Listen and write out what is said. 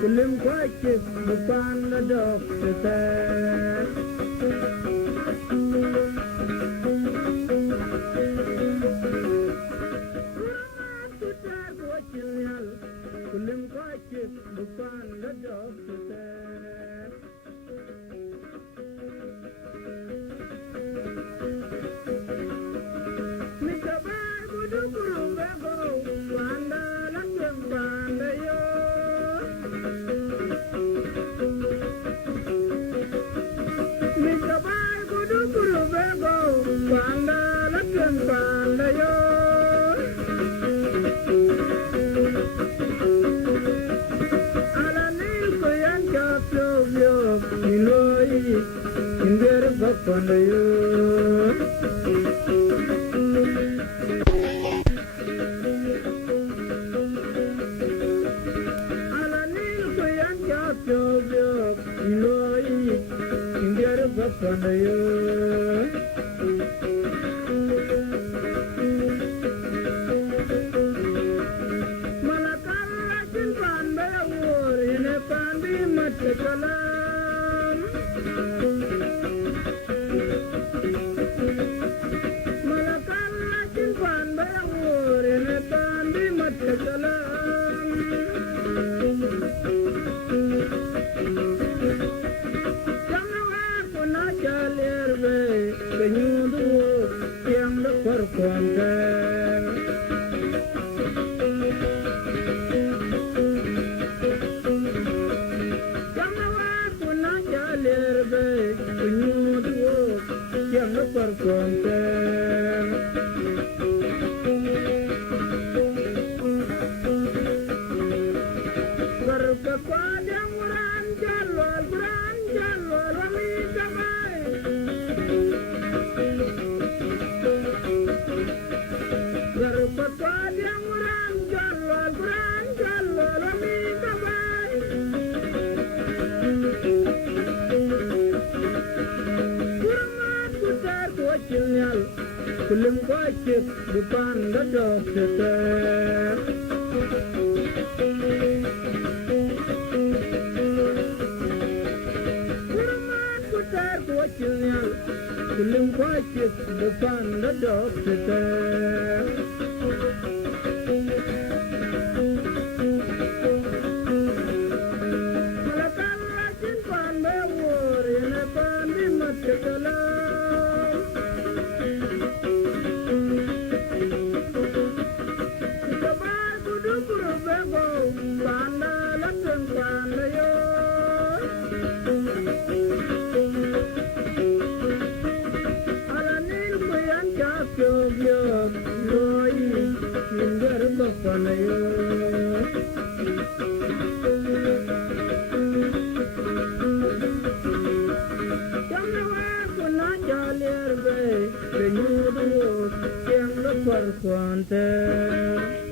Kulim kwache bupanda dok seter Kulim kwache bupanda dok seter Mitabar kudu kuru bego Panda langgeng panda yo Mitabar kudu kuru bego Panda langgeng panda yo Alanil kuyan kapyo yo Niloi Inder bapanda yo Kulim kwache bupanda dok seter Kurmat kutar kuachilnyal Kulim kwache bupanda dok seter Malakal rajin panda wur Yana pandi matkala Conte